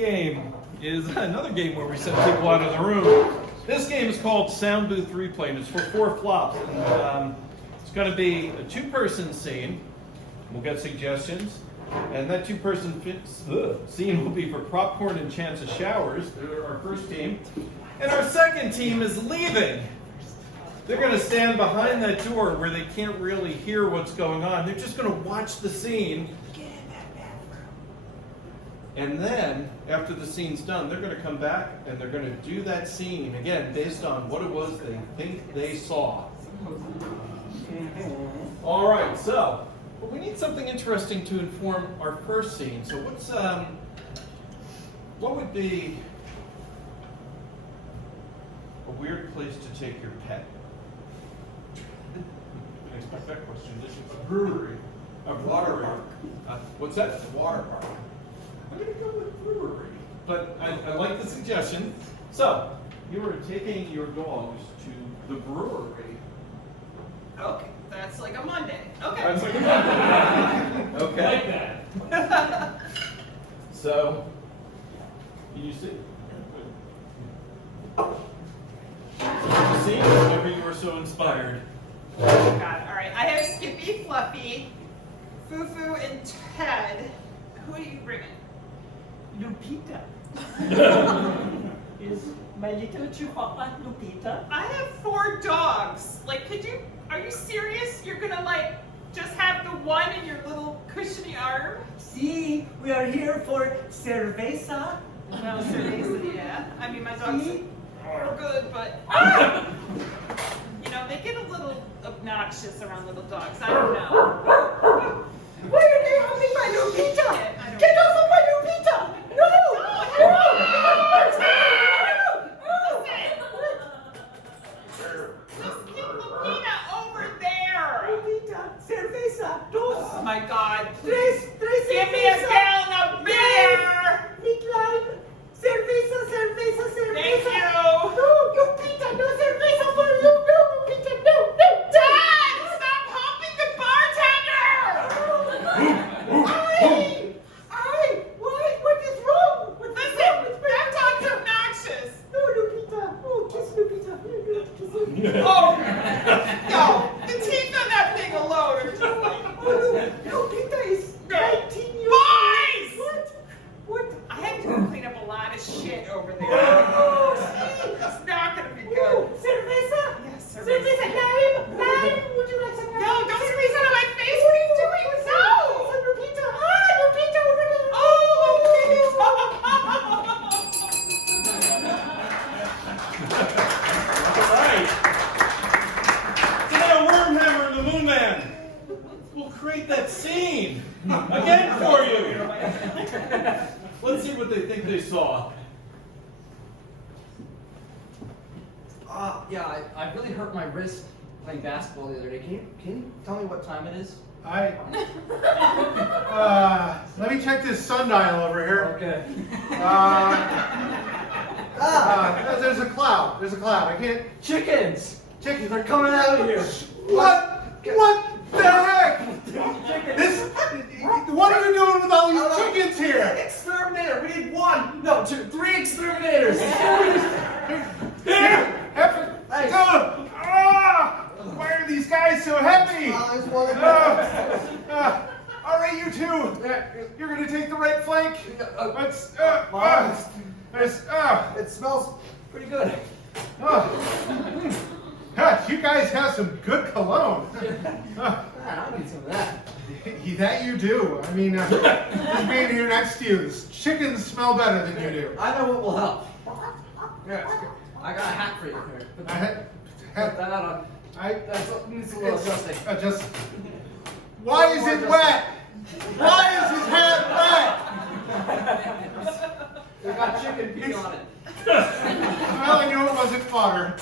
game is another game where we send people out of the room. This game is called Sound Booth Replay, and it's for 4 flops. And, it's going to be a 2-person scene. We'll get suggestions. And that 2-person scene will be for popcorn and chance of showers. They're our first team. And our second team is leaving. They're going to stand behind that door where they can't really hear what's going on. They're just going to watch the scene. And then, after the scene's done, they're going to come back and they're going to do that scene again based on what it was they think they saw. All right, so we need something interesting to inform our first scene. So what would be a weird place to take your pet? I didn't expect that question. This is a brewery. A water park. What's that? A water park. I'm going to go with brewery. But I like the suggestion. So, you are taking your dogs to the brewery. Okay, that's like a Monday. Okay. That's like a Monday. Okay. Like that. So, can you see? So, see, whenever you are so inspired. Oh, God. All right. I have Skippy, Fluffy, Fufu, and Ted. Who are you bringing? Lupita. Is my little chihuahua Lupita? I have 4 dogs. Like, are you serious? You're gonna, like, just have the one in your little cushiony arm? See, we are here for cerveza. Well, cerveza, yeah. I mean, my dogs See? are good, but, you know, they get a little obnoxious around little dogs. I don't know. Why are they having my Lupita? I don't Get know. off of my Lupita! Just keep Lupita over there. Lupita, cerveza, dos, Oh my God. tres Give me a cerveza. gallon of beer. With lime, cerveza, cerveza, cerveza. Thank you. No, Lupita, no cerveza for you. No, Lupita, no, no. Dad, stop humping the bartender. What is wrong? What is Listen, wrong with that dog's obnoxious. No, Lupita. Oh, kiss Lupita. Kiss him. Oh, no. The teeth on that thing alone are just like, Oh, Lupita is 19 years Boys! old. What? I have to go clean up a lot of shit over there. Oh, see? It's not going to be Oh, good. cerveza? Yes, Cerveza, lime, lime. Would you like some lime? No, don't squeeze it on my face. What are you doing? No. Lupita. Lupita over there. All right. So now Wormhammer and the Moon Man will create that scene again for you. Let's see what they think they saw. Yeah, I really hurt my wrist playing basketball the other day. Can you tell me what time it is? Let me check this sundial over here. Okay. There's a cloud. There's a cloud. I can't. Chickens! Chickens. They're coming out of here. What? What the heck? This. What are you doing with all these chickens here? Exterminator! We need 1, no, 2, 3 exterminators! Why are these guys so heavy? All right, you two. You're gonna take the right flank. It smells pretty good. You guys have some good cologne. I need some of that. That you do. I mean, just being here next to you, the chickens smell better than you do. I know what will help. Yeah, I got a hat for you here. Put that on. That needs a little adjusting. Why is it wet? Why is his hat wet? It got chicken pee on it. Well, I knew it wasn't fodder.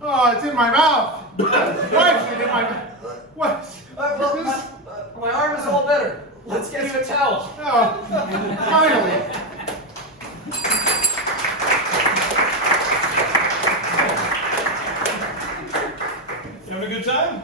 Oh, it's in my mouth. Why is it in my mouth? What? My arm is all better. Let's get you a towel. Oh, finally. You having a good time?